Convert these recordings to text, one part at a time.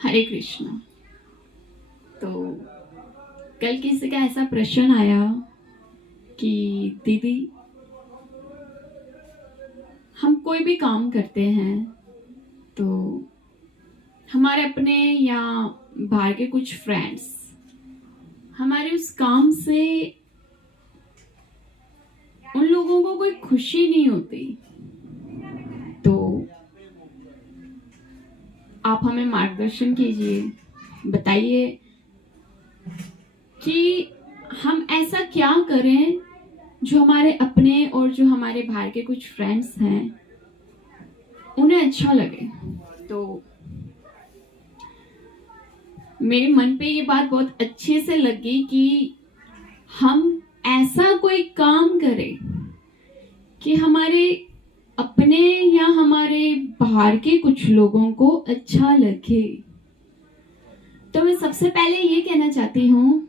हरे कृष्ण। तो कल किसी का ऐसा प्रश्न आया कि दीदी, हम कोई भी काम करते हैं तो हमारे अपने या बाहर के कुछ फ्रेंड्स हमारे उस काम से उन लोगों को कोई खुशी नहीं होती, तो आप हमें मार्गदर्शन कीजिए, बताइए कि हम ऐसा क्या करें जो हमारे अपने और जो हमारे बाहर के कुछ फ्रेंड्स हैं उन्हें अच्छा लगे। तो मेरे मन पे ये बात बहुत अच्छे से लगी कि हम ऐसा कोई काम करें कि हमारे अपने या हमारे बाहर के कुछ लोगों को अच्छा लगे। तो मैं सबसे पहले ये कहना चाहती हूँ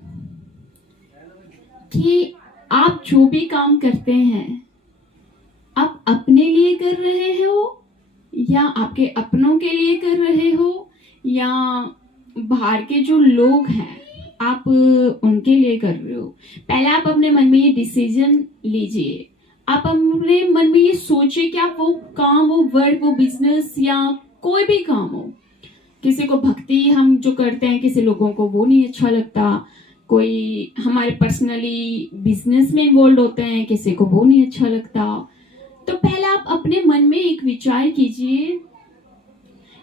कि आप जो भी काम करते हैं, आप अपने लिए कर रहे हो या आपके अपनों के लिए कर रहे हो या बाहर के जो लोग हैं आप उनके लिए कर रहे हो, पहले आप अपने मन में ये डिसीजन लीजिए। आप अपने मन में ये सोचिए कि आप वो काम, वो वर्क, वो बिजनेस या कोई भी काम हो, किसी को भक्ति हम जो करते हैं किसी लोगों को वो नहीं अच्छा लगता, कोई हमारे पर्सनली बिजनेस में इन्वॉल्व होते हैं किसी को वो नहीं अच्छा लगता। तो पहले आप अपने मन में एक विचार कीजिए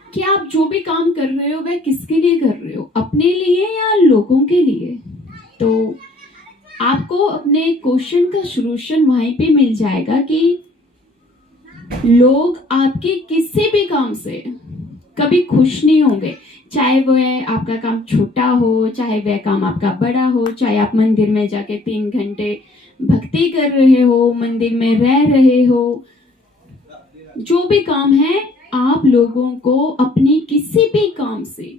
कि आप जो भी काम कर रहे हो वह किसके लिए कर रहे हो, अपने लिए या लोगों के लिए। तो आपको अपने क्वेश्चन का सॉल्यूशन वहीं पे मिल जाएगा कि लोग आपके किसी भी काम से कभी खुश नहीं होंगे, चाहे वह आपका काम छोटा हो, चाहे वह काम आपका बड़ा हो, चाहे आप मंदिर में जाके 3 घंटे भक्ति कर रहे हो, मंदिर में रह रहे हो, जो भी काम है, आप लोगों को अपनी किसी भी काम से,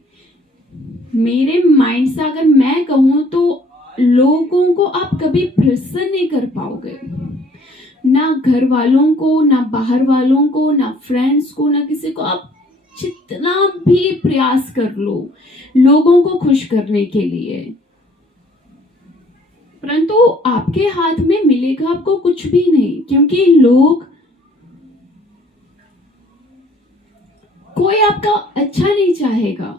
मेरे माइंड से अगर मैं कहूं तो लोगों को आप कभी प्रसन्न नहीं कर पाओगे, ना घर वालों को, ना बाहर वालों को, ना फ्रेंड्स को, ना किसी को। आप जितना भी प्रयास कर लो लोगों को खुश करने के लिए, परंतु आपके हाथ में मिलेगा आपको कुछ भी नहीं, क्योंकि लोग कोई आपका अच्छा नहीं चाहेगा।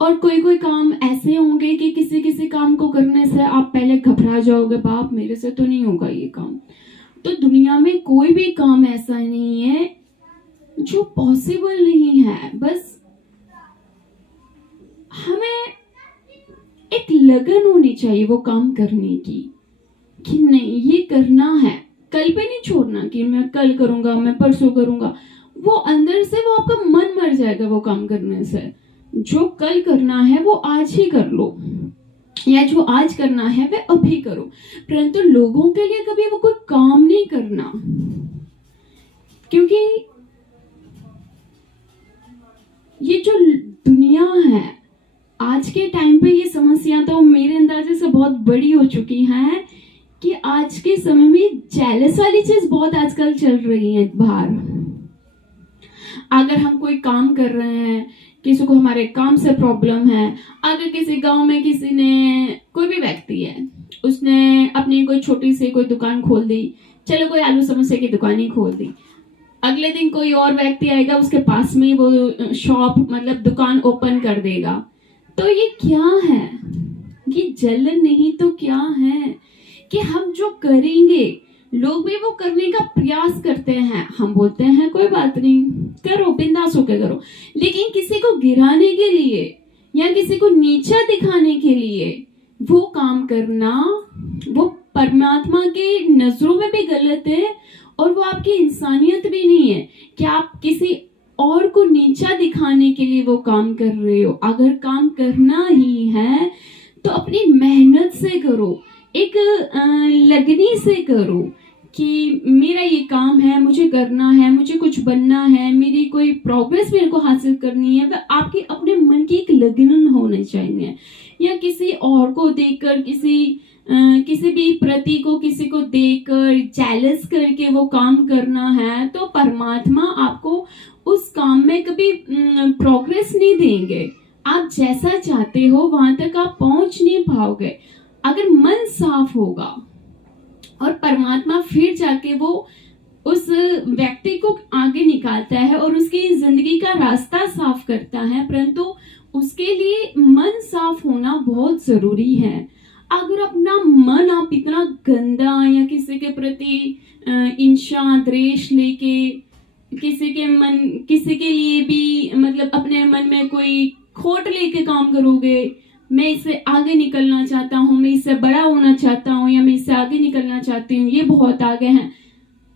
और कोई कोई काम ऐसे होंगे कि किसी किसी काम को करने से आप पहले घबरा जाओगे, बाप मेरे से तो नहीं होगा ये काम। तो दुनिया में कोई भी काम ऐसा नहीं है जो पॉसिबल नहीं है, बस हमें एक लगन होनी चाहिए वो काम करने की कि नहीं ये करना है, कल पे नहीं छोड़ना कि मैं कल करूंगा, मैं परसों करूंगा। वो अंदर से वो आपका मन मर जाएगा वो काम करने से। जो कल करना है वो आज ही कर लो, या जो आज करना है वह अभी करो, परंतु लोगों के लिए कभी वो कोई काम नहीं करना। क्योंकि ये जो दुनिया है आज के टाइम पे, ये समस्या तो मेरे अंदाजे से बहुत बड़ी हो चुकी है कि आज के समय में जेलस वाली चीज बहुत आजकल चल रही है बाहर। अगर हम कोई काम कर रहे हैं, किसी को हमारे काम से प्रॉब्लम है, अगर किसी गांव में किसी ने, कोई भी व्यक्ति है, उसने अपनी कोई छोटी सी कोई दुकान खोल दी, चलो कोई आलू समोसे की दुकान ही खोल दी, अगले दिन कोई और व्यक्ति आएगा उसके पास में वो शॉप मतलब दुकान ओपन कर देगा। तो ये क्या है, ये जलन नहीं तो क्या है कि हम जो करेंगे लोग भी वो करने का प्रयास करते हैं, हम बोलते हैं कोई बात नहीं करो, बिंदास होकर करो, लेकिन किसी को गिराने के लिए या किसी को नीचा दिखाने के लिए वो काम करना, वो परमात्मा के नजरों में भी गलत है और वो आपकी इंसानियत भी नहीं है कि आप किसी और को नीचा दिखाने के लिए वो काम कर रहे हो। अगर काम करना ही है तो अपनी मेहनत से करो, एक लगनी से करो कि मेरा ये काम है, मुझे करना है, मुझे कुछ बनना है, मेरी कोई प्रोग्रेस मेरे को हासिल करनी है, वह आपके अपने मन की एक लगन होनी चाहिए। या किसी और को देखकर, किसी किसी भी प्रति को किसी को देकर जेलस करके वो काम करना है तो परमात्मा आपको उस काम में कभी प्रोग्रेस नहीं देंगे। आप जैसा चाहते हो वहां तक आप पहुंच नहीं पाओगे। अगर मन साफ होगा और परमात्मा फिर जाके वो उस व्यक्ति को आगे निकालता है और उसकी जिंदगी का रास्ता साफ करता है, परंतु उसके लिए मन साफ होना बहुत जरूरी है। अगर अपना मन आप इतना गंदा या किसी के प्रति ईर्ष्या द्वेष लेके किसी के लिए भी मतलब अपने मन में कोई खोट लेके काम करोगे, मैं इससे आगे निकलना चाहता हूँ, मैं इससे बड़ा होना चाहता हूँ या मैं इससे आगे निकलना चाहती हूँ, ये बहुत आगे हैं,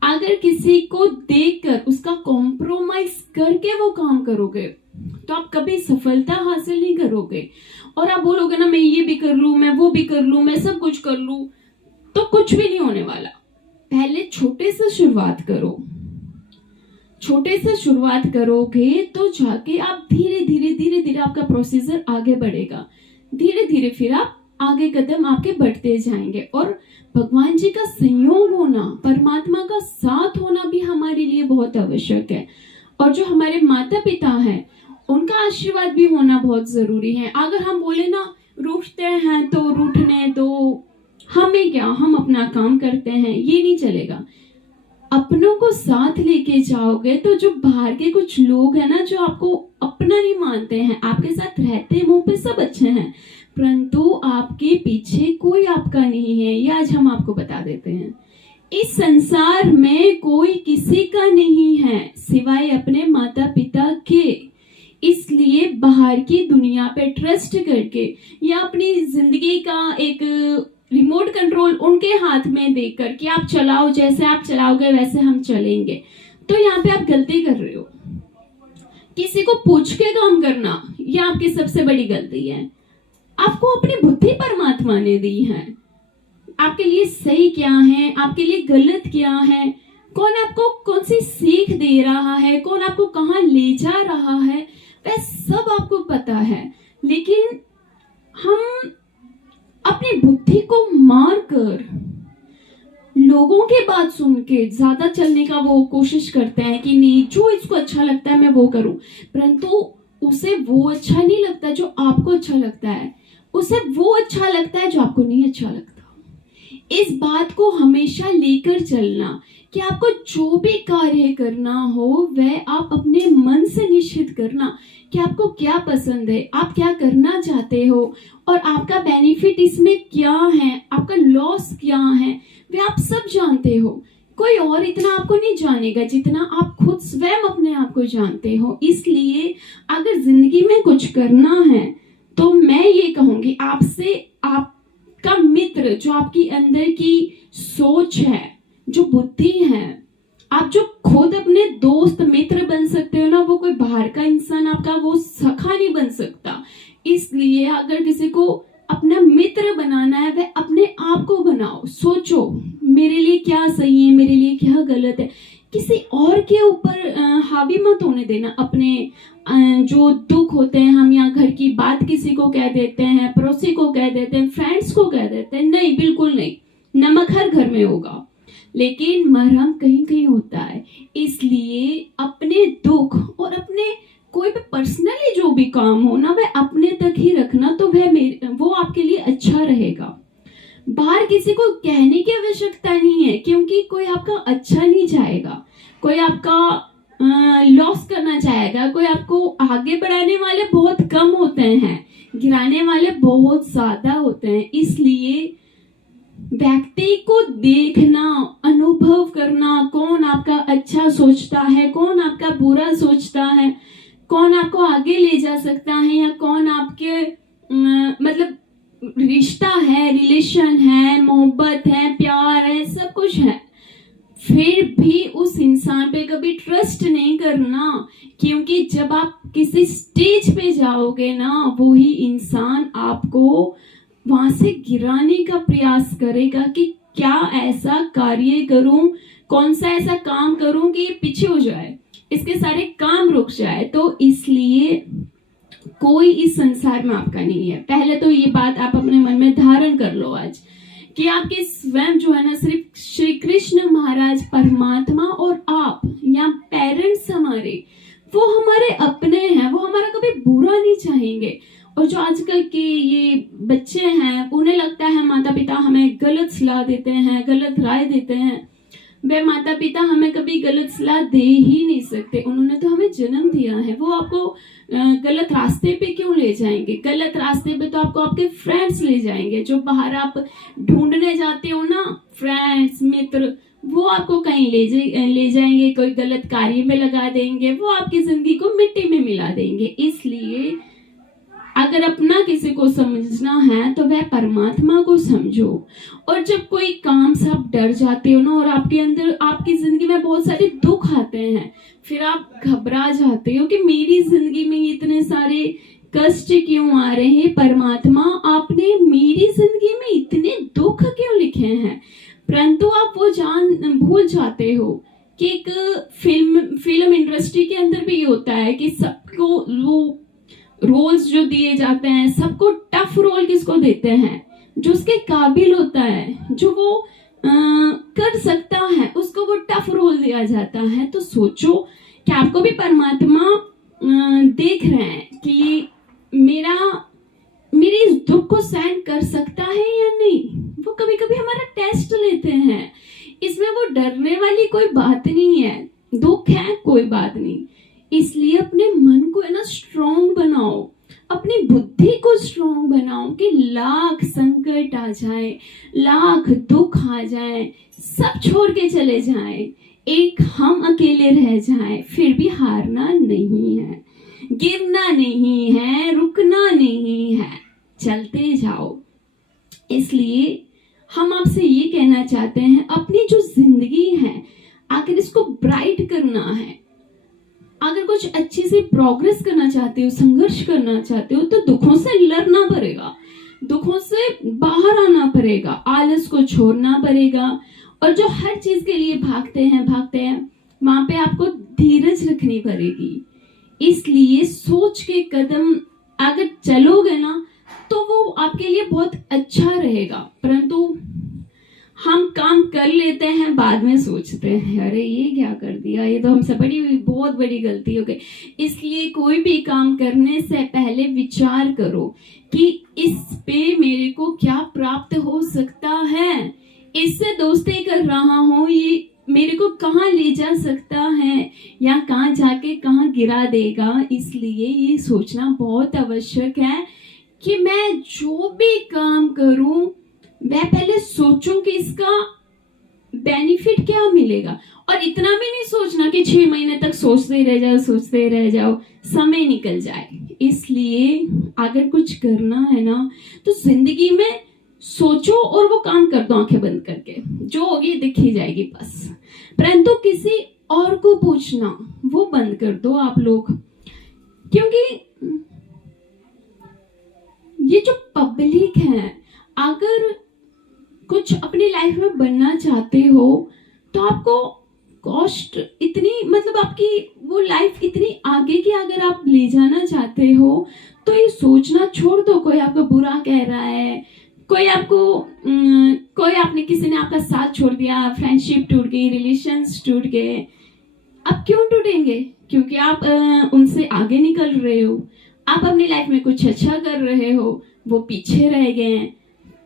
अगर किसी को देखकर उसका कॉम्प्रोमाइज करके वो काम करोगे तो आप कभी सफलता हासिल नहीं करोगे। और आप बोलोगे ना मैं ये भी कर लूं, मैं वो भी कर लूं, मैं सब कुछ कर लूं, तो कुछ भी नहीं होने वाला। पहले छोटे से शुरुआत करो। छोटे से शुरुआत करोगे तो जाके आप धीरे धीरे आपका प्रोसीजर आगे बढ़ेगा। धीरे धीरे फिर आप आगे कदम आपके बढ़ते जाएंगे। और भगवान जी का संयोग होना, परमात्मा का साथ होना भी हमारे लिए बहुत आवश्यक है। और जो हमारे माता पिता हैं उनका आशीर्वाद भी होना बहुत जरूरी है। अगर हम बोले ना रूठते हैं तो रूठने दो, हमें क्या, हम अपना काम करते हैं, ये नहीं चलेगा। अपनों को साथ लेके जाओगे तो जो बाहर के कुछ लोग हैं ना जो आपको अपना नहीं मानते हैं, आपके साथ रहते हैं, मुंह पे सब अच्छे हैं, परंतु आपके पीछे कोई आपका नहीं है। ये आज हम आपको बता देते हैं। इस संसार में कोई किसी का नहीं है सिवाय अपने माता पिता के। इसलिए बाहर की दुनिया पे ट्रस्ट करके या अपनी जिंदगी का एक रिमोट कंट्रोल उनके हाथ में देकर कि आप चलाओ, जैसे आप चलाओगे वैसे हम चलेंगे, तो यहाँ पे आप गलती कर रहे हो। किसी को पूछ के काम करना ये आपकी सबसे बड़ी गलती है। आपको अपनी बुद्धि परमात्मा ने दी है। आपके लिए सही क्या है, आपके लिए गलत क्या है, कौन आपको कौन सी सीख दे रहा है, कौन आपको कहाँ ले जा रहा है, वह सब आपको पता है। लेकिन हम अपनी बुद्धि को मारकर लोगों की बात सुन के ज्यादा चलने का वो कोशिश करते हैं कि नहीं जो इसको अच्छा लगता है मैं वो करूं, परंतु उसे वो अच्छा नहीं लगता जो आपको अच्छा लगता है, उसे वो अच्छा लगता है जो आपको नहीं अच्छा लगता। इस बात को हमेशा लेकर चलना कि आपको जो भी कार्य करना हो वह आप अपने मन से निश्चित करना कि आपको क्या पसंद है, आप क्या करना चाहते हो और आपका बेनिफिट इसमें क्या है, आपका लॉस क्या है, वे आप सब जानते हो। कोई और इतना आपको नहीं जानेगा जितना आप खुद स्वयं अपने आप को जानते हो। इसलिए अगर जिंदगी में कुछ करना है तो मैं ये कहूंगी आपसे, आपका मित्र जो आपकी अंदर की सोच है, जो बुद्धि है, आप जो खुद अपने दोस्त मित्र बन सकते हो ना, वो कोई बाहर का इंसान आपका वो सखा नहीं बन सकता। इसलिए अगर किसी को अपना मित्र बनाना है वह अपने आप को बनाओ। सोचो मेरे लिए क्या सही है, मेरे लिए क्या गलत है। किसी और के ऊपर हावी मत होने देना। अपने जो दुख होते हैं, हम यहाँ घर की बात किसी को कह देते हैं, पड़ोसी को कह देते हैं, फ्रेंड्स को कह देते हैं, नहीं, बिल्कुल नहीं। नमक हर घर में होगा लेकिन मरहम कहीं कहीं होता है। इसलिए अपने दुख और अपने कोई भी पर्सनली जो भी काम हो ना वह अपने तक ही रखना, तो वो आपके लिए अच्छा रहेगा। बाहर किसी को कहने की आवश्यकता नहीं है, क्योंकि कोई आपका अच्छा नहीं चाहेगा, कोई आपका लॉस करना चाहेगा, कोई आपको आगे बढ़ाने वाले बहुत कम होते हैं, गिराने वाले बहुत ज्यादा होते हैं। इसलिए व्यक्ति को देखना, अनुभव करना, कौन आपका अच्छा सोचता है, कौन आपका बुरा सोचता है, कौन आपको आगे ले जा सकता है या कौन आपके मतलब रिश्ता है, रिलेशन है, मोहब्बत है, प्यार है, सब कुछ है, फिर भी उस इंसान पे कभी ट्रस्ट नहीं करना। क्योंकि जब आप किसी स्टेज पे जाओगे ना वही इंसान आपको वहां से गिराने का प्रयास करेगा कि क्या ऐसा कार्य करूं, कौन सा ऐसा काम करूं कि ये पीछे हो जाए, इसके सारे काम रुक जाए। तो इसलिए कोई इस संसार में आपका नहीं है। पहले तो ये बात आप अपने मन में धारण कर लो आज कि आपके स्वयं जो है ना, सिर्फ श्री कृष्ण महाराज परमात्मा और आप या पेरेंट्स हमारे, वो हमारे अपने हैं, वो हमारा कभी बुरा नहीं चाहेंगे। और जो आजकल के ये बच्चे हैं, उन्हें लगता है माता पिता हमें गलत सलाह देते हैं, गलत राय देते हैं। वे माता पिता हमें कभी गलत सलाह दे ही नहीं सकते। उन्होंने तो हमें जन्म दिया है, वो आपको गलत रास्ते पे क्यों ले जाएंगे? गलत रास्ते पे तो आपको आपके फ्रेंड्स ले जाएंगे। जो बाहर आप ढूंढने जाते हो ना, फ्रेंड्स, मित्र, वो आपको कहीं ले जाएंगे, कोई गलत कार्य में लगा देंगे, वो आपकी जिंदगी को मिट्टी में मिला देंगे। इसलिए अगर अपना किसी को समझना है तो वह परमात्मा को समझो। और जब कोई काम से आप डर जाते हो ना, और आपके अंदर, आपकी जिंदगी में बहुत सारे दुख आते हैं, फिर आप घबरा जाते हो कि मेरी जिंदगी में इतने सारे कष्ट क्यों आ रहे हैं परमात्मा, आपने मेरी जिंदगी में इतने दुख क्यों लिखे हैं। परंतु आप वो भूल जाते हो कि एक फिल्म इंडस्ट्री के अंदर भी ये होता है कि सबको वो रोल्स जो दिए जाते हैं, सबको टफ रोल किसको देते हैं? जो उसके काबिल होता है, जो वो कर सकता है, उसको वो टफ रोल दिया जाता है। तो सोचो कि आपको भी परमात्मा देख रहे हैं कि मेरे इस दुख को सहन कर सकता है या नहीं। वो कभी कभी हमारा टेस्ट लेते हैं। इसमें वो डरने वाली कोई बात नहीं है। दुख है, कोई बात नहीं। इसलिए अपने मन को है ना स्ट्रॉन्ग बनाओ, अपनी बुद्धि को स्ट्रॉन्ग बनाओ कि लाख संकट आ जाए, लाख दुख आ जाए, सब छोड़ के चले जाए, एक हम अकेले रह जाए, फिर भी हारना नहीं है, गिरना नहीं है, रुकना नहीं है, चलते जाओ। इसलिए हम आपसे ये कहना चाहते हैं, अपनी जो जिंदगी है आखिर इसको ब्राइट करना है। अगर कुछ अच्छी सी प्रोग्रेस करना चाहते हो, संघर्ष करना चाहते हो, तो दुखों से लड़ना पड़ेगा, दुखों से बाहर आना पड़ेगा, आलस को छोड़ना पड़ेगा। और जो हर चीज के लिए भागते हैं वहां पे आपको धीरज रखनी पड़ेगी। इसलिए सोच के कदम अगर चलोगे ना तो वो आपके लिए बहुत अच्छा रहेगा। परंतु हम काम कर लेते हैं, बाद में सोचते हैं अरे ये क्या कर दिया, ये तो हमसे बहुत बड़ी गलती हो गई। इसलिए कोई भी काम करने से पहले विचार करो कि इस पे मेरे को क्या प्राप्त हो सकता है, इससे दोस्ती कर रहा हूँ, ये मेरे को कहाँ ले जा सकता है या कहाँ जाके कहाँ गिरा देगा। इसलिए ये सोचना बहुत आवश्यक है कि मैं जो भी काम करूं मैं पहले सोचूं कि इसका बेनिफिट क्या मिलेगा। और इतना भी नहीं सोचना कि 6 महीने तक सोचते रह जाओ, समय निकल जाए। इसलिए अगर कुछ करना है ना तो जिंदगी में सोचो और वो काम कर दो आंखें बंद करके, जो होगी दिख ही जाएगी बस। परंतु किसी और को पूछना वो बंद कर दो आप लोग, क्योंकि ये जो पब्लिक है, अगर कुछ अपनी लाइफ में बनना चाहते हो तो आपको कॉस्ट इतनी, मतलब आपकी वो लाइफ इतनी आगे की अगर आप ले जाना चाहते हो तो ये सोचना छोड़ दो कोई आपको बुरा कह रहा है, कोई आपने किसी ने आपका साथ छोड़ दिया, फ्रेंडशिप टूट गई, रिलेशंस टूट गए। अब क्यों टूटेंगे? क्योंकि आप उनसे आगे निकल रहे हो, आप अपनी लाइफ में कुछ अच्छा कर रहे हो, वो पीछे रह गए हैं।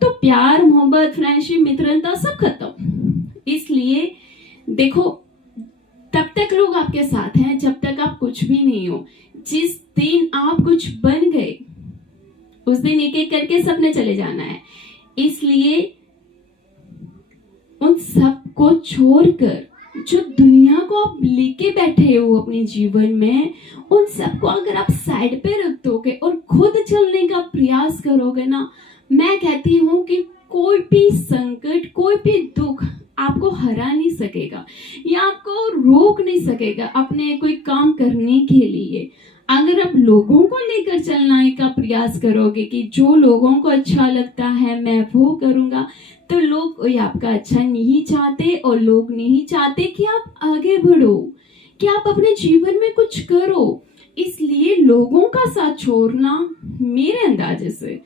तो प्यार, मोहब्बत, फ्रेंडशिप, मित्रता सब खत्म। इसलिए देखो, तब तक लोग आपके साथ हैं जब तक आप कुछ भी नहीं हो। जिस दिन आप कुछ बन गए उस दिन एक एक करके सबने चले जाना है। इसलिए उन सब को छोड़कर जो दुनिया को आप लेके बैठे हो अपने जीवन में, उन सबको अगर आप साइड पे रख दोगे और खुद चलने का प्रयास करोगे ना, मैं कहती हूँ कि कोई भी संकट, कोई भी दुख आपको हरा नहीं सकेगा या आपको रोक नहीं सकेगा अपने कोई काम करने के लिए। अगर आप लोगों को लेकर चलने का प्रयास करोगे कि जो लोगों को अच्छा लगता है मैं वो करूंगा, तो लोग कोई आपका अच्छा नहीं चाहते और लोग नहीं चाहते कि आप आगे बढ़ो, कि आप अपने जीवन में कुछ करो। इसलिए लोगों का साथ छोड़ना, मेरे अंदाजे से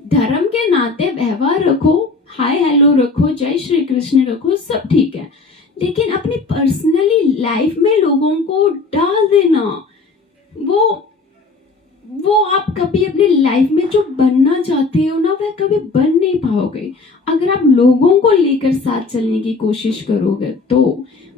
धर्म के नाते व्यवहार रखो, हाय हेलो रखो, जय श्री कृष्ण रखो, सब ठीक है। लेकिन अपनी पर्सनली लाइफ में लोगों को डाल देना, वो आप कभी अपनी लाइफ में जो बनना चाहते हो ना, वह कभी बन नहीं पाओगे। अगर आप लोगों को लेकर साथ चलने की कोशिश करोगे तो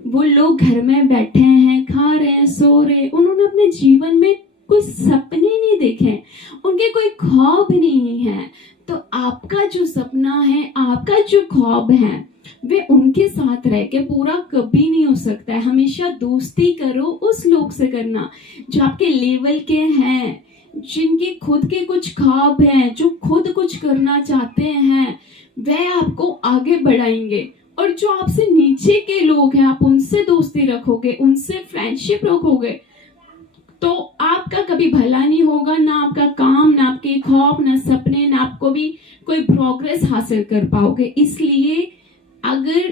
वो लोग घर में बैठे हैं, खा रहे हैं, सो रहे हैं, उन्होंने अपने जीवन में कोई सपने नहीं देखे, उनके कोई ख्वाब नहीं है। तो आपका जो सपना है, आपका जो ख्वाब है, वे उनके साथ रह के पूरा कभी नहीं हो सकता है। हमेशा दोस्ती करो उस लोग से करना जो आपके लेवल के हैं, जिनके खुद के कुछ ख्वाब हैं, जो खुद कुछ करना चाहते हैं, वह आपको आगे बढ़ाएंगे। और जो आपसे नीचे के लोग हैं, आप उनसे दोस्ती रखोगे, उनसे फ्रेंडशिप रखोगे, तो आपका कभी भला नहीं होगा, ना आपका काम, ना आपके ख्वाब, ना सपने, ना आपको भी कोई प्रोग्रेस हासिल कर पाओगे। इसलिए अगर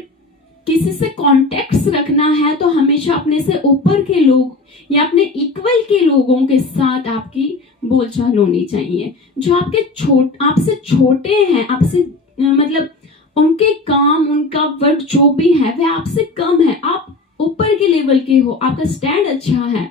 किसी से कॉन्टेक्ट्स रखना है तो हमेशा अपने से ऊपर के लोग या अपने इक्वल के लोगों के साथ आपकी बोलचाल होनी चाहिए। जो आपसे छोटे हैं, आपसे मतलब उनके काम, उनका वर्क जो भी है वह आपसे कम है, आप ऊपर के लेवल के हो, आपका स्टैंड अच्छा है,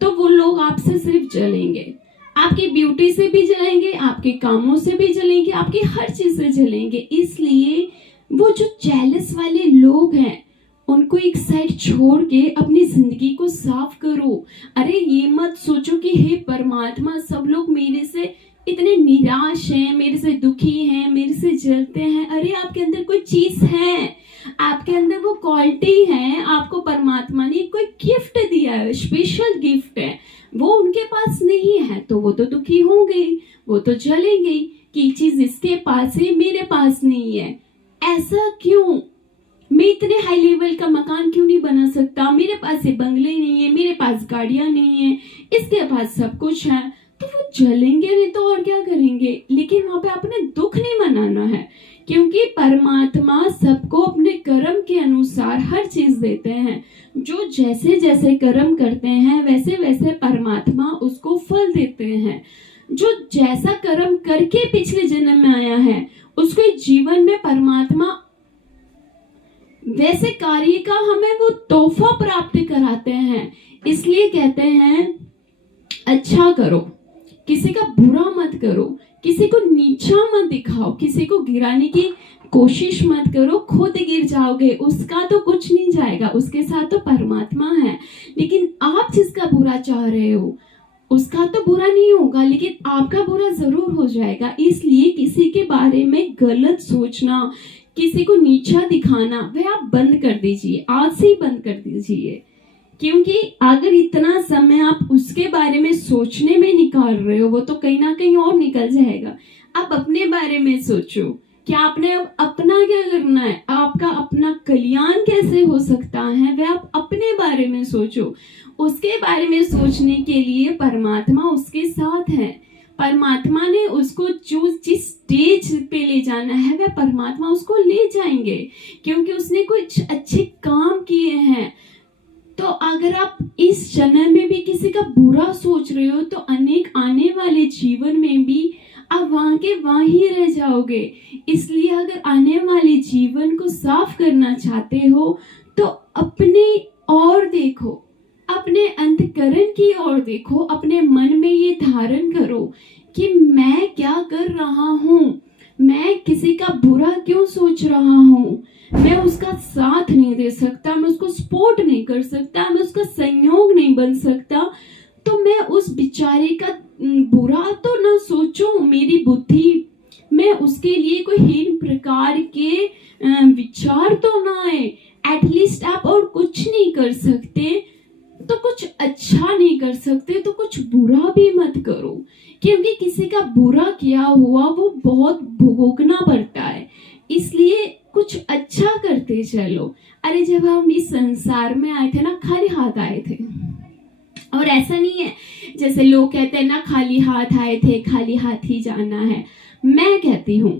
तो वो लोग आपसे सिर्फ जलेंगे। आपकी ब्यूटी से भी जलेंगे, आपके कामों से भी जलेंगे, आपकी हर चीज से जलेंगे। इसलिए वो जो जेलस वाले लोग हैं उनको एक साइड छोड़ के अपनी जिंदगी को साफ करो। अरे ये मत सोचो कि हे परमात्मा, सब लोग मेरे से इतने निराश हैं, मेरे से दुखी हैं, मेरे से जलते हैं। अरे आपके अंदर कोई चीज है, आपके अंदर वो क्वालिटी है, आपको परमात्मा ने कोई गिफ्ट दिया है, स्पेशल गिफ्ट है, वो उनके पास नहीं है, तो वो तो दुखी होंगे, वो तो जलेंगे कि चीज इसके पास है, मेरे पास नहीं है। ऐसा क्यों? मैं इतने हाई लेवल का मकान क्यों नहीं बना सकता? मेरे पास ये बंगले नहीं है, मेरे पास गाड़ियां नहीं है, इसके पास सब कुछ है। तो वो जलेंगे नहीं तो और क्या करेंगे। लेकिन वहां पे आपने दुख नहीं मनाना है, क्योंकि परमात्मा सबको अपने कर्म के अनुसार हर चीज देते हैं। जो जैसे जैसे कर्म करते हैं वैसे वैसे परमात्मा उसको फल देते हैं। जो जैसा कर्म करके पिछले जन्म में आया है उसको जीवन में परमात्मा वैसे कार्य का हमें वो तोहफा प्राप्त कराते हैं। इसलिए कहते हैं अच्छा करो, किसी का बुरा मत करो, किसी को नीचा मत दिखाओ, किसी को गिराने की कोशिश मत करो, खुद गिर जाओगे, उसका तो कुछ नहीं जाएगा, उसके साथ तो परमात्मा है। लेकिन आप जिसका बुरा चाह रहे हो उसका तो बुरा नहीं होगा, लेकिन आपका बुरा जरूर हो जाएगा। इसलिए किसी के बारे में गलत सोचना, किसी को नीचा दिखाना, वह आप बंद कर दीजिए, आज से ही बंद कर दीजिए। क्योंकि अगर इतना समय आप उसके बारे में सोचने में निकाल रहे हो, वो तो कहीं ना कहीं और निकल जाएगा। आप अपने बारे में सोचो कि आपने अब अपना क्या करना है, आपका अपना कल्याण कैसे हो सकता है, वह आप अपने बारे में सोचो। उसके बारे में सोचने के लिए परमात्मा उसके साथ है। परमात्मा ने उसको जो जिस स्टेज पे ले जाना है वह परमात्मा उसको ले जाएंगे, क्योंकि उसने कुछ अच्छे काम किए हैं। तो अगर आप इस जन्म में भी किसी का बुरा सोच रहे हो तो अनेक आने वाले जीवन में भी आप वहां के वहां ही रह जाओगे। इसलिए अगर आने वाले जीवन को साफ करना चाहते हो तो अपने और देखो, अपने अंतकरण की ओर देखो, अपने मन में ये धारण करो कि मैं क्या कर रहा हूँ, मैं किसी का बुरा क्यों सोच रहा हूँ, मैं उसका साथ नहीं दे सकता, मैं उसको सपोर्ट नहीं कर सकता, मैं उसका संयोग नहीं बन सकता, तो मैं उस बेचारे का बुरा तो ना सोचूं, मेरी बुद्धि में उसके लिए कोई हीन प्रकार के विचार तो ना आए। एटलीस्ट आप और कुछ नहीं कर सकते तो कुछ अच्छा नहीं कर सकते तो कुछ बुरा भी मत करो, क्योंकि किसी का बुरा किया हुआ वो बहुत भुगतना पड़ता है। इसलिए कुछ अच्छा करते चलो। अरे जब हम इस संसार में आए थे ना, खाली हाथ आए थे, और ऐसा नहीं है जैसे लोग कहते हैं ना खाली हाथ आए थे, खाली हाथ ही जाना है। मैं कहती हूँ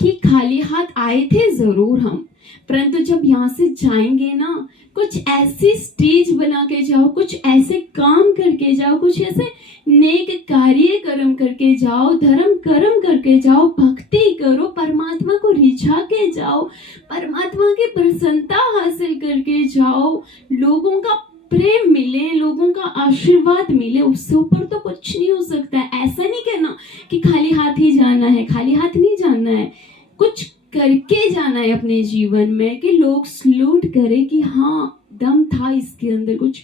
कि खाली हाथ आए थे जरूर हम, परंतु जब यहाँ से जाएंगे ना, कुछ ऐसी स्टेज बना के जाओ, कुछ ऐसे काम करके जाओ, कुछ ऐसे नेक कार्य कर्म करके जाओ, धर्म कर्म करके जाओ, भक्ति करो, परमात्मा को रिझा के जाओ, परमात्मा की प्रसन्नता हासिल करके जाओ, लोगों का प्रेम मिले, लोगों का आशीर्वाद मिले, उससे ऊपर तो कुछ नहीं हो सकता है। ऐसा नहीं कहना कि खाली हाथ ही जाना है, खाली हाथ नहीं जाना है, कुछ करके जाना है अपने जीवन में कि लोग सलूट करे कि हाँ दम था इसके अंदर कुछ।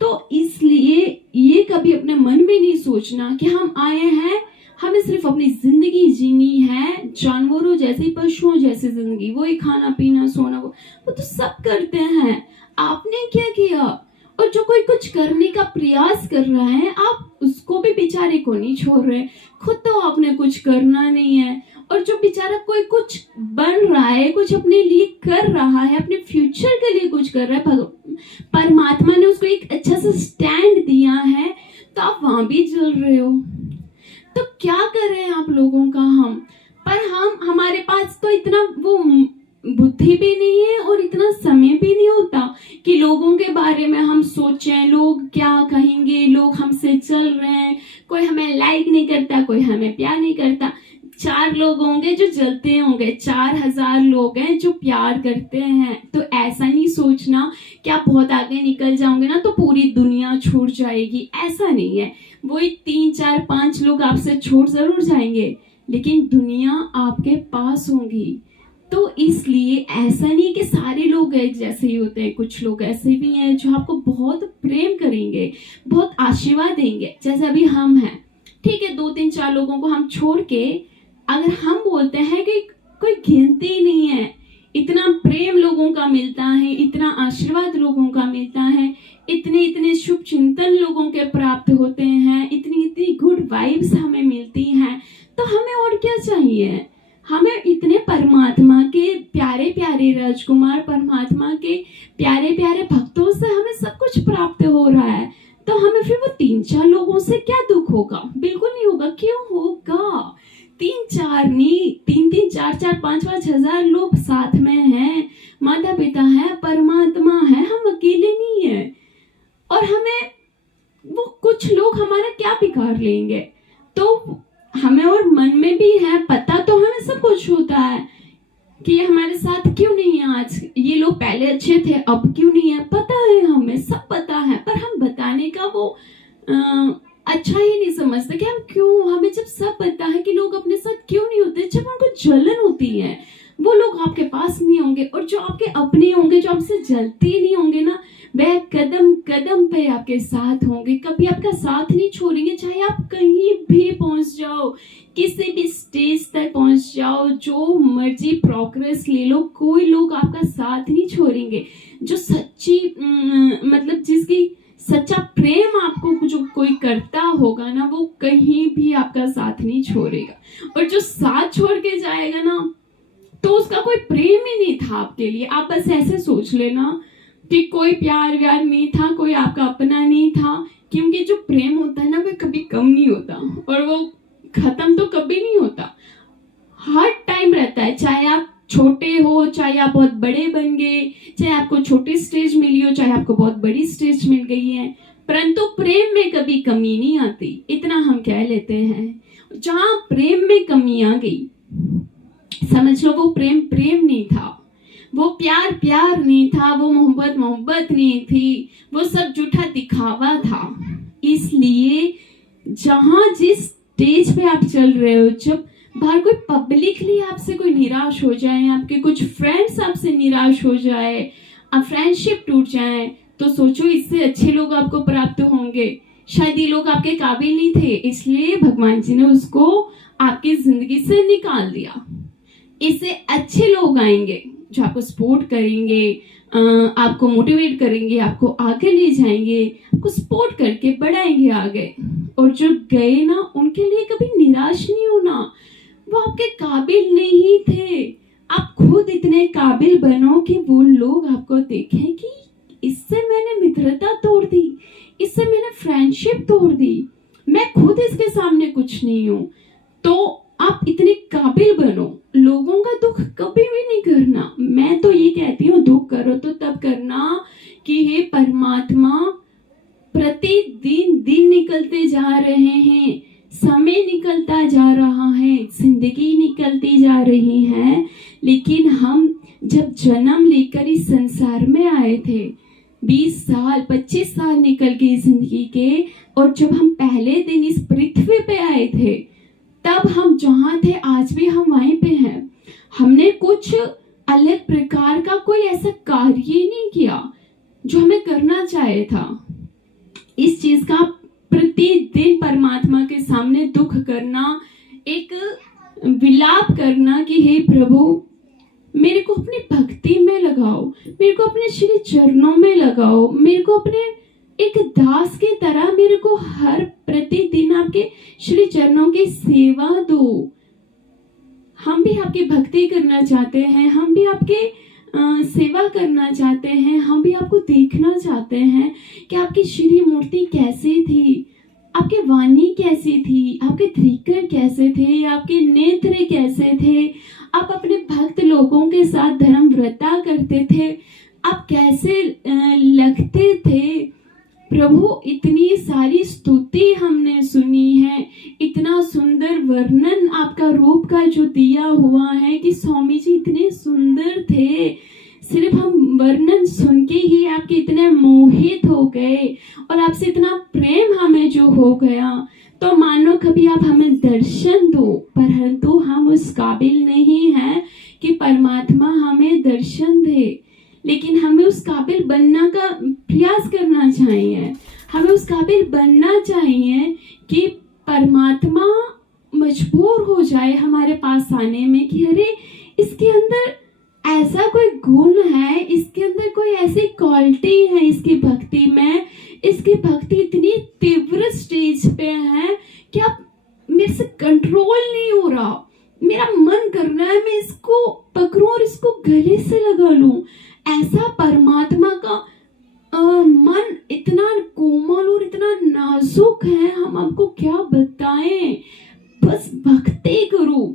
तो इसलिए ये कभी अपने मन में नहीं सोचना कि हम आए हैं, हमें सिर्फ अपनी जिंदगी जीनी है, जानवरों जैसे, पशुओं जैसे जिंदगी, वही खाना पीना सोना, वो तो सब करते हैं। आपने क्या किया? और जो कोई कुछ करने का प्रयास कर रहा है, आप उसको भी बेचारे को नहीं छोड़ रहे, खुद तो आपने कुछ करना नहीं है। और जो बेचारा कोई कुछ बन रहा है, कुछ अपने लिए कर रहा है, अपने फ्यूचर के लिए कुछ कर रहा है, परमात्मा ने उसको एक अच्छा सा स्टैंड दिया है, तो आप वहां भी जल रहे हो। तो क्या कर रहे हैं आप लोगों का हम? पर हमारे पास तो इतना वो बुद्धि भी नहीं है और इतना समय भी नहीं होता कि लोगों के बारे में हम सोचें, लोग क्या कहेंगे, लोग हमसे चल रहे हैं, कोई हमें लाइक नहीं करता, कोई हमें प्यार नहीं करता। 4 लोग होंगे जो जलते होंगे, 4000 लोग हैं जो प्यार करते हैं। तो ऐसा नहीं सोचना कि आप बहुत आगे निकल जाओगे ना तो पूरी दुनिया छूट जाएगी, ऐसा नहीं है। वही 3 4 5 लोग आपसे छोड़ जरूर जाएंगे, लेकिन दुनिया आपके पास होंगी। तो इसलिए ऐसा नहीं कि सारे लोग एक जैसे ही होते हैं, कुछ लोग ऐसे भी हैं जो आपको बहुत प्रेम करेंगे, बहुत आशीर्वाद देंगे, जैसे अभी हम हैं। ठीक है, 2 3 4 लोगों को हम छोड़ के अगर हम बोलते हैं कि कोई गिनती ही नहीं है, इतना प्रेम लोगों का मिलता है, इतना आशीर्वाद लोगों का मिलता है, इतने इतने शुभ चिंतन लोगों के प्राप्त होते हैं, इतनी इतनी गुड वाइब्स हमें मिलती हैं, तो हमें और क्या चाहिए? हमें इतने परमात्मा के प्यारे प्यारे राजकुमार, परमात्मा के प्यारे प्यारे भक्तों से हमें सब कुछ प्राप्त हो रहा है, तो हमें फिर वो 3 4 लोगों से क्या दुख होगा? बिल्कुल नहीं होगा। क्यों होगा? 3 4 नहीं, 3 3 4 4 5 5 हजार लोग साथ में हैं, माता पिता है, परमात्मा है, हम अकेले नहीं है। और हमें वो कुछ लोग हमारा क्या बिगाड़ लेंगे? तो हमें और मन में भी है, पता तो हमें सब कुछ होता है कि ये हमारे साथ क्यों नहीं है आज, ये लोग पहले अच्छे थे अब क्यों नहीं है, पता है, हमें सब पता है, पर हम बताने का वो अच्छा ही नहीं समझते कि हम क्यों, हमें जब सब पता है कि लोग अपने साथ क्यों नहीं होते, जब उनको जलन होती है, वो लोग आपके पास नहीं होंगे। और जो आपके अपने होंगे, जो आपसे जलते नहीं होंगे ना, वह कदम कदम पे आपके साथ होंगे, कभी आपका साथ नहीं छोड़ेंगे, चाहे आप कहीं भी पहुंच जाओ, किसी भी स्टेज तक पहुंच जाओ, जो मर्जी प्रोग्रेस ले लो, कोई लोग आपका साथ नहीं छोड़ेंगे। जो सच्ची मतलब जिसकी सच्चा प्रेम आपको जो कोई करता होगा ना, वो कहीं भी आपका साथ नहीं छोड़ेगा। और जो साथ छोड़ के जाएगा ना, तो उसका कोई प्रेम ही नहीं था आपके लिए। आप बस ऐसे सोच लेना कि कोई प्यार व्यार नहीं था, कोई आपका अपना नहीं था, क्योंकि जो प्रेम होता है ना, वह कभी कम नहीं होता और वो खत्म तो कभी नहीं होता, हर टाइम रहता है। चाहे आप छोटे हो, चाहे आप बहुत बड़े बन गए, चाहे आपको छोटी स्टेज मिली हो, चाहे आपको बहुत बड़ी स्टेज मिल गई है, परंतु प्रेम में कभी कमी नहीं आती, इतना हम कह लेते हैं। जहां प्रेम में कमी आ गई, समझ लो वो प्रेम प्रेम नहीं था, वो प्यार प्यार नहीं था, वो मोहब्बत मोहब्बत नहीं थी, वो सब झूठा दिखावा था। इसलिए जहां जिस स्टेज पे आप चल रहे हो, जब बाहर कोई पब्लिकली आपसे कोई निराश हो जाए, आपके कुछ फ्रेंड्स आपसे निराश हो जाए, आप फ्रेंडशिप टूट जाए, तो सोचो इससे अच्छे लोग आपको प्राप्त होंगे। शायद ये लोग आपके काबिल नहीं थे, इसलिए भगवान जी ने उसको आपकी जिंदगी से निकाल दिया। इससे अच्छे लोग आएंगे जो आपको सपोर्ट करेंगे, आपको मोटिवेट करेंगे, आपको आगे ले जाएंगे, आपको सपोर्ट करके बढ़ाएंगे आगे। और जो गए ना, उनके लिए कभी निराश नहीं होना, वो आपके काबिल नहीं थे। आप खुद इतने काबिल बनो कि वो लोग आपको देखें कि इससे मैंने मित्रता तोड़ दी, इससे मैंने फ्रेंडशिप तोड़ दी, मैं खुद इसके सामने कुछ नहीं हूं। तो आप इतने काबिल बनो, लोगों का दुख कभी भी नहीं करना। मैं तो ये कहती हूँ, दुख करो तो तब करना कि हे परमात्मा, प्रतिदिन दिन निकलते जा रहे हैं, समय निकलता जा रहा है, जिंदगी निकलती जा रही है, लेकिन हम जब जन्म लेकर इस संसार में आए थे, 20 साल 25 साल निकल गए जिंदगी के, और जब हम पहले दिन इस पृथ्वी पे आए थे, तब हम जहाँ थे आज भी हम वहीं पे हैं। हमने कुछ अलग प्रकार का कोई ऐसा कार्य नहीं किया जो हमें करना चाहिए था। इस चीज का प्रतिदिन परमात्मा के सामने दुख करना, एक विलाप करना कि हे प्रभु, मेरे को अपनी भक्ति में लगाओ, मेरे को अपने श्री चरणों में लगाओ, मेरे को अपने एक दास की तरह मेरे को हर प्रतिदिन आपके श्री चरणों की सेवा दो। हम भी आपकी भक्ति करना चाहते हैं, हम भी आपके सेवा करना चाहते हैं, हम भी आपको देखना चाहते हैं कि आपकी श्री मूर्ति कैसी थी, आपके वाणी कैसी थी, आपके त्रिकर कैसे थे, आपके नेत्र कैसे थे, आप अपने भक्त लोगों के साथ धर्म व्रता करते थे, आप कैसे लगते थे। प्रभु, इतनी सारी स्तुति हमने सुनी है, इतना सुंदर वर्णन आपका रूप का जो दिया हुआ है कि स्वामी जी इतने सुंदर थे, सिर्फ हम वर्णन सुन के ही आपके इतने मोहित हो गए और आपसे इतना प्रेम हमें जो हो गया, तो मानो कभी आप हमें दर्शन दो, परंतु हम उस काबिल नहीं हैं कि परमात्मा हमें दर्शन दे, लेकिन हमें उस काबिल बनना का प्रयास करना चाहिए। हमें उस काबिल बनना चाहिए कि परमात्मा मजबूर हो जाए हमारे पास आने में कि अरे, इसके अंदर ऐसा कोई गुण है, इसके अंदर कोई ऐसी क्वालिटी है इसकी भक्ति में, इसकी भक्ति इतनी तीव्र स्टेज पे है कि अब मेरे से कंट्रोल नहीं हो रहा, मेरा मन कर रहा है मैं इसको पकड़ूं और इसको गले से लगा लूं। ऐसा परमात्मा का मन इतना कोमल और इतना नाजुक है, हम आपको क्या बताएं। बस भक्ति करो,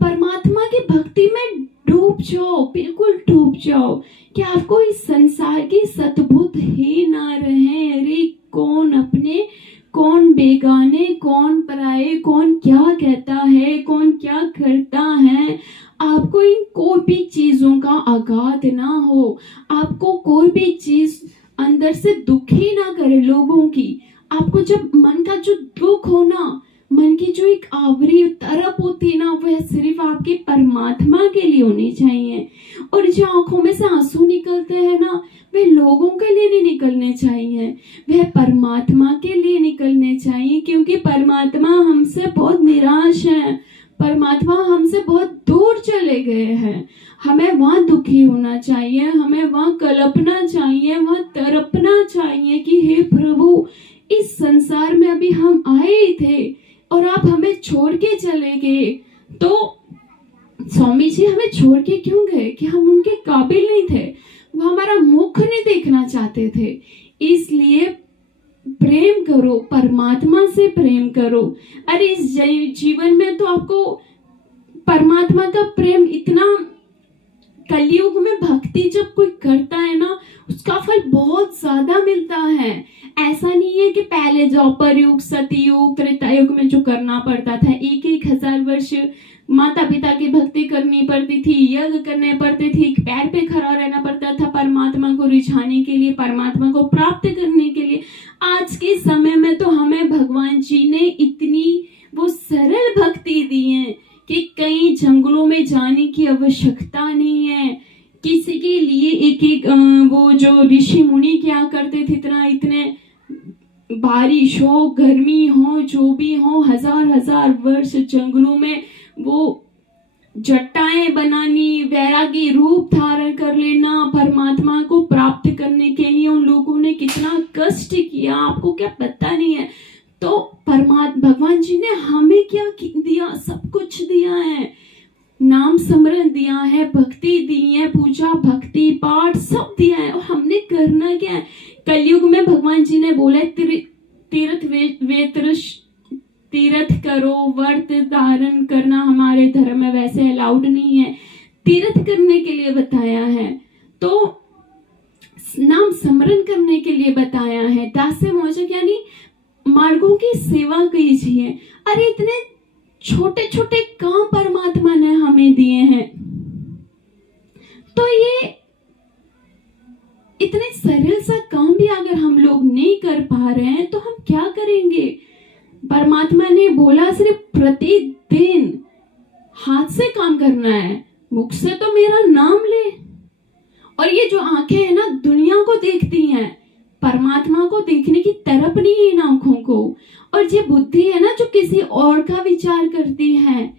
परमात्मा की भक्ति में डूब जाओ, बिल्कुल डूब जाओ कि आपको इस संसार की सतबुद्ध ही ना रहे। अरे, कौन अपने, कौन बेगाने, कौन पराए, कौन क्या कहता है, कौन क्या करता है, आपको इन कोई भी चीजों का आघात ना हो, आपको कोई भी चीज अंदर से दुखी ना करे लोगों की। आपको जब मन का जो दुख हो ना, मन की जो एक आवरी तरफ होती है ना, वह सिर्फ आपके परमात्मा के लिए होनी चाहिए। और जो आंखों में से आंसू निकलते हैं ना, वे लोगों के लिए नहीं निकलने चाहिए, वह परमात्मा के लिए निकलने चाहिए, क्योंकि परमात्मा हमसे बहुत निराश है, परमात्मा हमसे बहुत दूर चले गए हैं। हमें वहां दुखी होना चाहिए, हमें वहां कल्पना चाहिए, वहां तड़पना चाहिए कि हे प्रभु, इस संसार में अभी हम आए ही थे और आप हमें छोड़ के चले गए। तो स्वामी जी हमें छोड़ के क्यों गए? कि हम उनके काबिल नहीं थे, वो हमारा मुख नहीं देखना चाहते थे। इसलिए प्रेम करो, परमात्मा से प्रेम करो। अरे, इस जीवन में तो आपको परमात्मा का प्रेम इतना, कलयुग में भक्ति जब कोई करता है ना, उसका फल बहुत ज्यादा मिलता है। ऐसा नहीं है कि पहले द्वापर युग, सतयुग, त्रेता युग में जो करना पड़ता था, 1,000 वर्ष माता पिता की भक्ति करनी पड़ती थी, यज्ञ करने पड़ते थे, पैर पे खड़ा रहना पड़ता था परमात्मा को रिझाने के लिए, परमात्मा को प्राप्त करने के लिए। आज के समय में तो हमें भगवान जी ने इतनी वो सरल भक्ति दी है कि कई जंगलों में जाने की आवश्यकता नहीं है। किसी के लिए एक एक वो जो ऋषि मुनि क्या करते थे, इतने बारिश हो, गर्मी हो, जो भी हो, 1000 वर्ष जंगलों में वो जटाएं बनानी, वैरागी रूप धारण कर लेना, परमात्मा को प्राप्त करने के लिए उन लोगों ने कितना कष्ट किया, आपको क्या पता नहीं है। तो भगवान जी ने हमें क्या दिया? सब कुछ दिया है, नाम स्मरण दिया है, भक्ति दी है, पूजा भक्ति पाठ सब दिया है, और हमने करना क्या है? कलयुग में भगवान जी ने बोला तीर्थ करो, व्रत धारण करना हमारे धर्म में वैसे अलाउड नहीं है, तीर्थ करने के लिए बताया है। तो नाम स्मरण है। दास्य मोचक यानी मार्गों की सेवा कीजिए। अरे इतने छोटे छोटे काम परमात्मा ने हमें दिए हैं, तो ये इतने सरल सा काम भी अगर हम लोग नहीं कर पा रहे हैं तो हम क्या करेंगे। परमात्मा ने बोला सिर्फ प्रतिदिन हाथ से काम करना है, मुख से तो मेरा नाम ले। और ये जो आंखें हैं ना, दुनिया को देखती हैं, परमात्मा को देखने की तरफ नहीं है इन आंखों को। और ये बुद्धि है ना, जो किसी और का विचार करती है,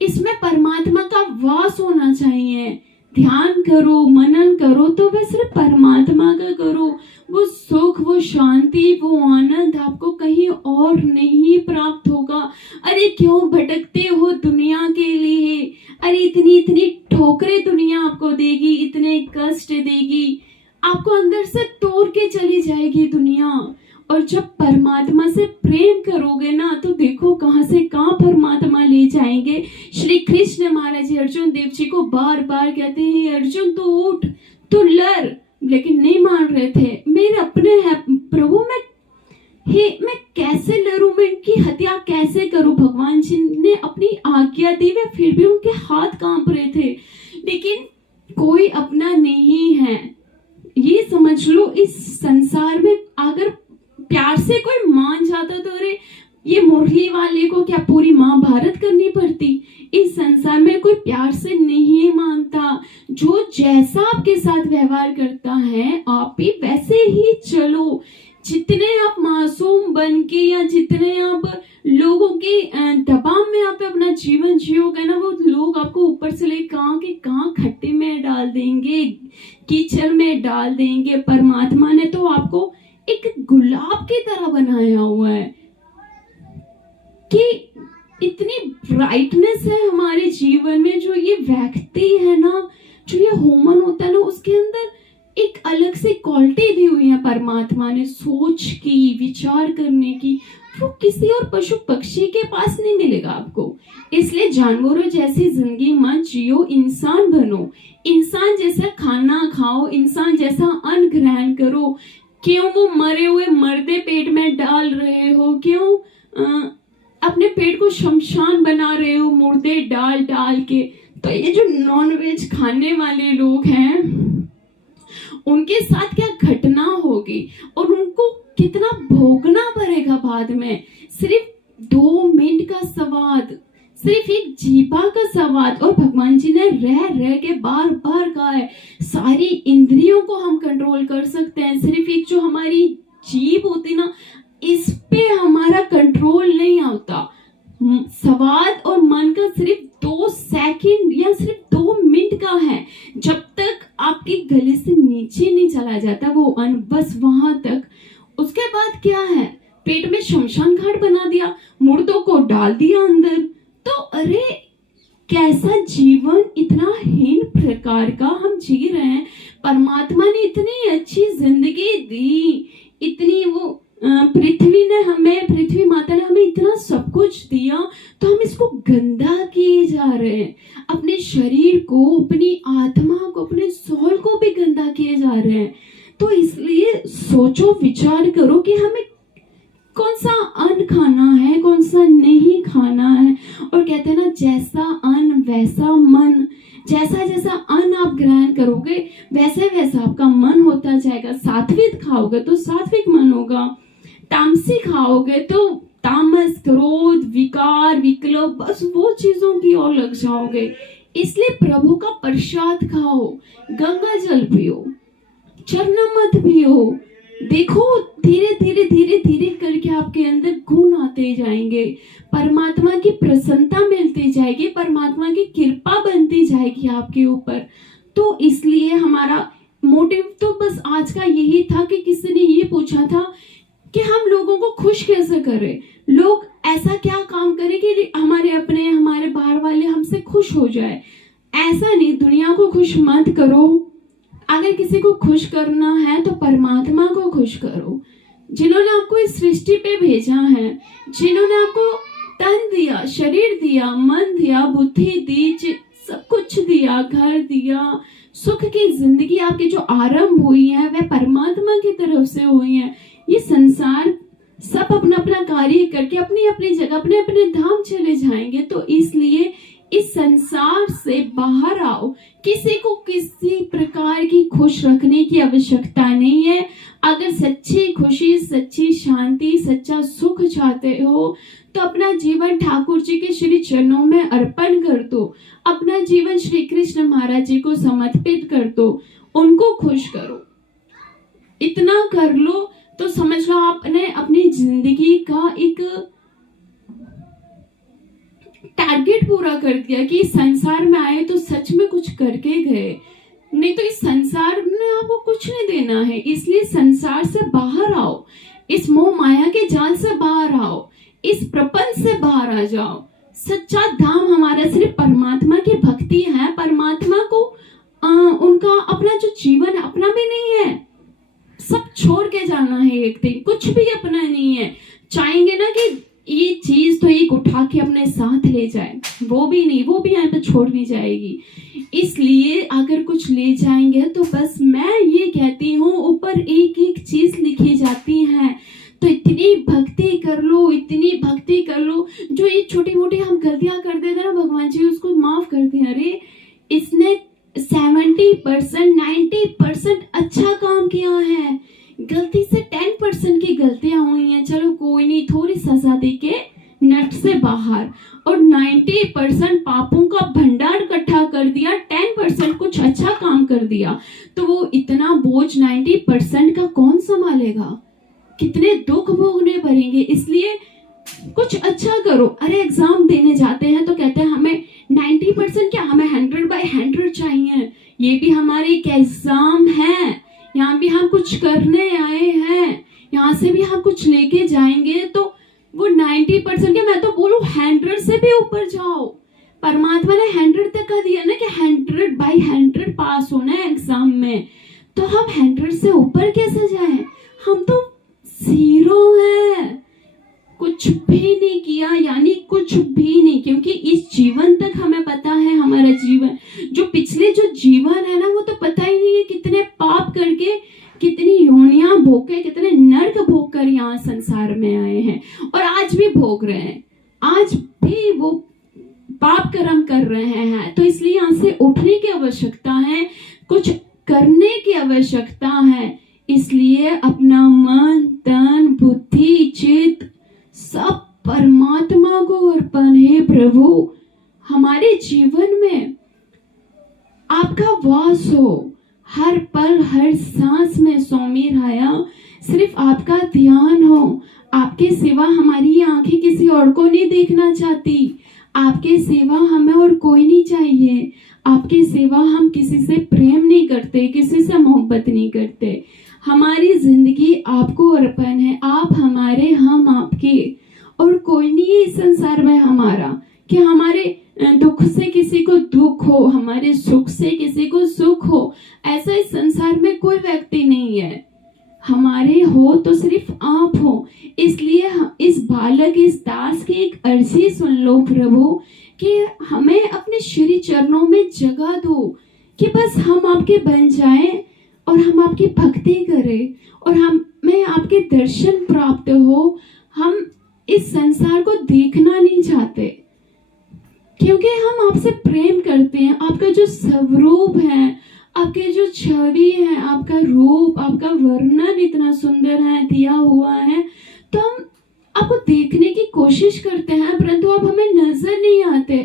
इसमें परमात्मा का वास होना चाहिए। ध्यान करो, मनन करो तो वह सिर्फ परमात्मा का करो। वो सुख, वो शांति, वो आनंद आपको कहीं और नहीं प्राप्त होगा। अरे क्यों भटकते हो दुनिया के लिए। अरे इतनी इतनी ठोकरें दुनिया आपको देगी, इतने कष्ट देगी, आपको अंदर से तोड़ के चली जाएगी दुनिया। और जब परमात्मा से प्रेम करोगे ना, तो देखो कहां से कहां परमात्मा ले जाएंगे। श्री कृष्ण महाराज जी अर्जुन देव जी को बार बार कहते हैं, अर्जुन तू उठ, तू लड़, लेकिन नहीं मान रहे थे। मेरे अपने हैं प्रभु, मैं कैसे लड़ूं, मैं इनकी हत्या कैसे करूं। भगवान जी ने अपनी आज्ञा दी, वे फिर भी उनके हाथ कांप रहे थे। लेकिन कोई अपना नहीं है, ये समझ लो। इस संसार में अगर प्यार से कोई मान जाता तो अरे ये मुरली वाले को क्या पूरी महाभारत करनी पड़ती। इस संसार में कोई प्यार से नहीं मानता। जो जैसा आपके साथ व्यवहार करता है, आप भी वैसे ही चलो। जितने आप मासूम बन के या जितने आप लोगों के दबाव में आप अपना जीवन जियोगे ना, वो लोग आपको ऊपर से ले कहां के कहां खट्टे में डाल देंगे, कीचड़ में डाल देंगे। परमात्मा ने तो आपको एक गुलाब की तरह बनाया हुआ है कि इतनी ब्राइटनेस है हमारे जीवन में। जो ये व्यक्ति है ना, जो ये ह्यूमन होता है ना, उसके अंदर एक अलग से क्वालिटी दी हुई है परमात्मा ने, सोच की, विचार करने की। वो किसी और पशु पक्षी के पास नहीं मिलेगा आपको। इसलिए जानवरों जैसी जिंदगी मत जियो, इंसान बनो। इंसान जैसा खाना खाओ, इंसान जैसा अन्न ग्रहण करो। क्यों वो मरे हुए मर्दे पेट में डाल रहे हो, क्यों अपने पेट को शमशान बना रहे हो मुर्दे डाल डाल के। तो ये जो नॉनवेज खाने वाले लोग हैं, उनके साथ क्या घटना होगी और उनको कितना भोगना पड़ेगा बाद में। सिर्फ 2 मिनट का स्वाद, सिर्फ एक जीभा का स्वाद। और भगवान जी ने रह रह के बार बार कहा है, सारी इंद्रियों को हम कंट्रोल कर सकते हैं, सिर्फ एक जो हमारी जीभ होती ना, इस पे हमारा कंट्रोल नहीं होता। स्वाद और मन का सिर्फ 2 सेकंड या सिर्फ 2 मिनट का है। जब तक आपके गले से नीचे नहीं चला जाता वो अन्न, बस वहां तक। उसके बाद क्या है, पेट में शमशान घाट बना दिया, मुर्दों को डाल दिया अंदर। तो अरे कैसा जीवन, इतना हीन प्रकार का हम जी रहे हैं। परमात्मा ने इतनी अच्छी जिंदगी दी, इतनी वो पृथ्वी ने हमें, पृथ्वी माता ने हमें इतना सब कुछ दिया, तो हम इसको गंदा किए जा रहे हैं। अपने शरीर को, अपनी आत्मा को, अपने सोल को भी गंदा किए जा रहे हैं। तो इसलिए सोचो, विचार करो कि हमें कौन सा अन्न खाना है, कौन सा नहीं खाना है। और कहते हैं ना, जैसा अन्न वैसा मन। जैसा जैसा अन्न आप ग्रहण करोगे, वैसे वैसा आपका मन होता जाएगा। सात्विक खाओगे तो सात्विक मन होगा, तामसी खाओगे तो तामस, क्रोध, विकार, विकल्प, बस वो चीजों की ओर लग जाओगे। इसलिए प्रभु का प्रसाद खाओ, गंगा जल पियो, चरणामृत पियो। देखो धीरे धीरे धीरे धीरे करके आपके अंदर गुण आते जाएंगे, परमात्मा की प्रसन्नता मिलती जाएगी, परमात्मा की कृपा बनती जाएगी आपके ऊपर। तो इसलिए हमारा मोटिव तो बस आज का यही था कि किसी ने ये पूछा था कि हम लोगों को खुश कैसे करें, लोग ऐसा क्या काम करें कि हमारे अपने, हमारे बाहर वाले हमसे खुश हो जाए। ऐसा नहीं, दुनिया को खुश मत करो। अगर किसी को खुश करना है तो परमात्मा को खुश करो, जिन्होंने आपको इस सृष्टि पे भेजा है, जिन्होंने आपको तन दिया, शरीर दिया, मन दिया, बुद्धि दी, सब कुछ दिया, घर दिया, सुख की जिंदगी आपकी जो आरंभ हुई है वह परमात्मा की तरफ से हुई है। ये संसार सब अपना अपना कार्य करके अपनी अपनी जगह अपने अपने धाम चले जाएंगे। तो इसलिए इस संसार से बाहर आओ। किसी को किसी प्रकार की खुश रखने की आवश्यकता नहीं है। अगर सच्ची खुशी, सच्ची शांति, सच्चा सुख चाहते हो तो अपना जीवन ठाकुर जी के श्री चरणों में अर्पण कर दो। अपना जीवन श्री कृष्ण महाराज जी को समर्पित कर दो, उनको खुश करो। इतना कर लो तो समझ लो आपने अपनी जिंदगी का एक टारगेट पूरा कर दिया कि इस संसार में आए तो सच में कुछ करके गए। नहीं तो इस संसार ने आपको कुछ नहीं देना है। इसलिए संसार से बाहर आओ, इस मोह माया के जाल से बाहर आओ, इस प्रपंच से बाहर आ जाओ। सच्चा धाम हमारा सिर्फ परमात्मा की भक्ति है। परमात्मा को उनका अपना जो जीवन है अपना भी नहीं है, सब छोड़ के जाना है एक दिन। कुछ भी अपना नहीं है। चाहेंगे ना कि ये चीज तो एक उठा के अपने साथ ले जाए, वो भी नहीं, वो भी यहाँ पे छोड़ दी जाएगी। इसलिए अगर कुछ ले जाएंगे तो बस मैं ये कहती हूँ ऊपर एक एक चीज लिखी जाती है। तो इतनी भक्ति कर लो, इतनी भक्ति कर लो। जो ये छोटी मोटी हम गलतियां कर देते ना, भगवान जी उसको माफ कर दे। अरे इसने 70% 90% अच्छा काम किया है, गलती से 10% की गलतियां हुई हैं, चलो कोई नहीं, थोड़ी सजा दे के नट से बाहर। और 90% पापों का भंडार इकट्ठा कर दिया, 10% कुछ अच्छा काम कर दिया, तो वो इतना बोझ 90% का कौन संभालेगा? कितने दुख भोगने पड़ेंगे। इसलिए कुछ अच्छा करो। अरे एग्जाम देने जाते हैं तो कहते हैं हमें 90% क्या, हमें 100/100 चाहिए। ये भी हमारी एक एग्जाम है, यहाँ भी हम कुछ करने आए हैं, यहाँ से भी हम कुछ लेके जाएंगे। तो वो 90% क्या, मैं तो बोलूं 100 से भी ऊपर जाओ। परमात्मा ने 100 तक का दिया ना कि 100/100 पास होना है एग्जाम में। तो हम 100 से ऊपर कैसे जाएं? हम तो 0 है, कुछ भी नहीं किया, यानी कुछ भी नहीं। क्योंकि इस जीवन तक हमें पता है हमारा जीवन, जो पिछले जो जीवन है ना, वो तो पता ही नहीं है कितने पाप करके, कितनी योनियां भोग के, कितने नर्क भोग कर यहाँ संसार में आए हैं और आज भी भोग रहे हैं, आज भी वो पाप कर्म कर रहे हैं। तो इसलिए यहाँ से उठने की आवश्यकता है, कुछ करने की आवश्यकता है। इसलिए अपना मन, तन, बुद्धि, चित्त सब परमात्मा को अर्पण है। प्रभु हमारे जीवन में आपका वास हो, हर पल हर सांस में स्वामी राया सिर्फ आपका ध्यान हो। आपके सिवा हमारी आंखें किसी और को नहीं देखना चाहती, आपके सिवा हमें और कोई नहीं चाहिए। आपके सिवा हम किसी से प्रेम नहीं करते, किसी से मोहब्बत नहीं करते। हमारी जिंदगी आपको अर्पण है। आप हमारे, हम आपके, और कोई नहीं है इस संसार में हमारा कि हमारे दुख से किसी को दुख हो, हमारे सुख से किसी को सुख हो। ऐसा इस संसार में कोई व्यक्ति नहीं है। हमारे हो तो सिर्फ आप हो। इसलिए इस बालक, इस दास की एक अर्जी सुन लो प्रभु कि हमें अपने श्री चरणों में जगह दो कि बस हम आपके बन जाएं और हम आपकी भक्ति करें और हमें आपके दर्शन प्राप्त हो। हम इस संसार को देखना नहीं चाहते क्योंकि हम आपसे प्रेम करते हैं। आपका जो स्वरूप है, आपके जो छवि है, आपका रूप, आपका वर्णन इतना सुंदर है, दिया हुआ है, तो हम आपको देखने की कोशिश करते हैं, परंतु आप हमें नजर नहीं आते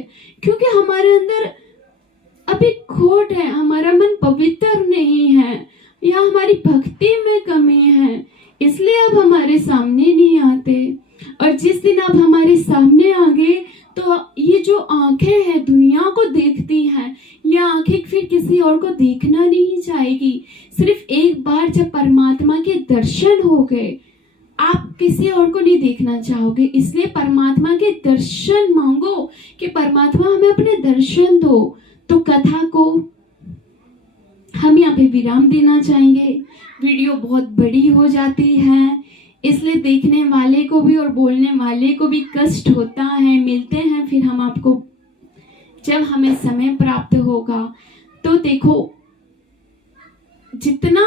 क्योंकि हमारे अंदर अभी खोट है, हमारा मन पवित्र नहीं है या हमारी भक्ति में कमी है, इसलिए आप हमारे सामने नहीं आते। और जिस दिन आप हमारे सामने आ गए तो ये जो आंखें हैं दुनिया को देखती हैं, ये आंखें फिर किसी और को देखना नहीं चाहेगी। सिर्फ एक बार जब परमात्मा के दर्शन हो गए, आप किसी और को नहीं देखना चाहोगे। इसलिए परमात्मा के दर्शन मांगो कि परमात्मा हमें अपने दर्शन दो। तो कथा को हम यहाँ पे विराम देना चाहेंगे। वीडियो बहुत बड़ी हो जाती है, इसलिए देखने वाले को भी और बोलने वाले को भी कष्ट होता है। मिलते हैं फिर हम आपको जब हमें समय प्राप्त होगा। तो देखो, जितना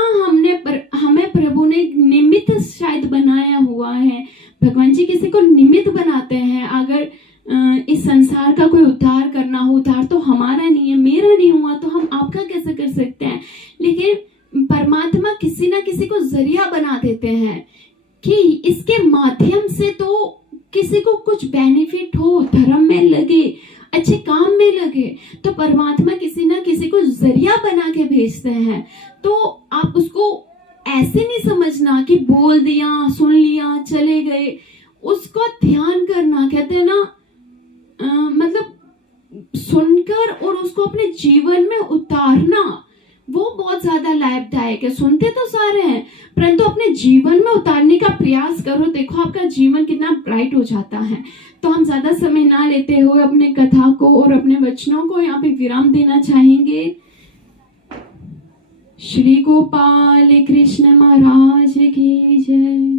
हमें प्रभु ने निमित्त शायद बनाया हुआ है, भगवान जी किसी को निमित्त बनाते हैं। अगर इस संसार का कोई उद्धार करना हो, उद्धार तो हमारा नहीं है, मेरा नहीं हुआ तो हम आपका कैसे कर सकते हैं। लेकिन परमात्मा किसी ना किसी को जरिया बना देते हैं कि इसके माध्यम से तो किसी को कुछ बेनिफिट हो, धर्म में लगे, अच्छे काम में लगे, तो परमात्मा किसी ना किसी को जरिया बना के भेजते हैं। तो आप उसको ऐसे नहीं समझना कि बोल दिया, सुन लिया, चले गए। उसको ध्यान करना, कहते हैं ना मतलब सुनकर और उसको अपने जीवन में उतारना, वो बहुत ज्यादा लाभदायक है। सुनते तो सारे हैं, परंतु अपने जीवन में उतारने का प्रयास करो, देखो आपका जीवन कितना ब्राइट हो जाता है। तो हम ज्यादा समय ना लेते हुए अपने कथा को और अपने वचनों को यहाँ पे विराम देना चाहेंगे। श्री गोपाल कृष्ण महाराज की जय।